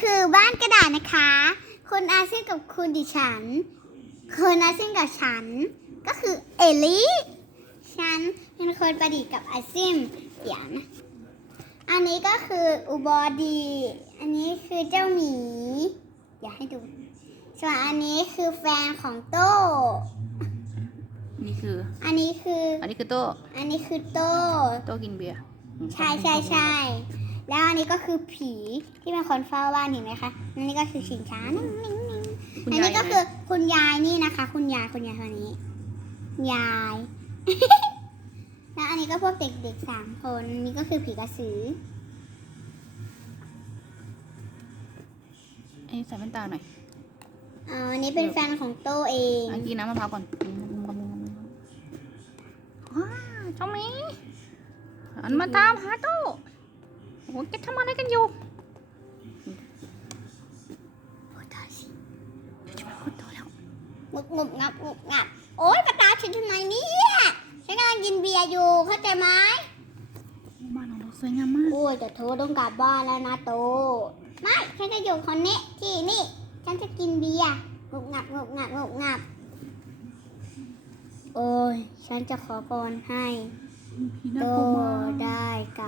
คือบ้านกระดาษนะคะ คุณอาเซียนกับคุณดิฉัน คุณอาเซียนกับฉัน ก็คือเอลิฉันเป็นคนประดิษฐ์กับอาเซียนเดี๋ยวนะ อันนี้ก็คืออุบอดี อันนี้คือเจ้าหมี อยากให้ดู ส่วนอันนี้คือแฟนของโต้นี่คือ อันนี้คือ อันนี้คือโต๊ะอันนี้คือโต้ โต๊ะกินเบียร์ ใช่ใช่ใช่ แล้วอันนี้ก็คือผีที่เป็นคนเฝ้าบ้านเห็นไหมคะอันนี้ก็คือชิงช้านิ่งนิ่งนิ่งคุณอันยายนี้ก็คือคุณยายนี่นะคะ คุณยายคุณยายคนนี้ ยาย แล้วอันนี้ก็พวกเด็กๆสามคนอันนี้ก็คือผีกระสือไอ้ใส่แว่นตาหน่อยอ๋ออันนี้เป็นแฟนของโตเองอันกินน้ำมะพร้าวก่อนว้าเจ้าหมีอันมาตามหาโต๊ะโอ้โหแกทำอะไรกันอยู่โอ้ยตายสิเดี๋ยวจะไปพูดโตแล้วงุบงุบงับงุบงับ โอ๊ยประตาฉันทำไมเนี่ยฉันกำลังกินเบียร์อยู่เข้าใจไหมบ้านของเราสวยงามมากโอ้ยแต่โทต้องกลับบ้านแล้วนะโต ไม่ฉันจะอยู่คนนี้ที่นี่ ฉันจะกินเบียร์งุบงับงุบงับงุบงับ โอ้ยฉันจะขอพรให้ผีโตน่ากลัวมากได้กลับ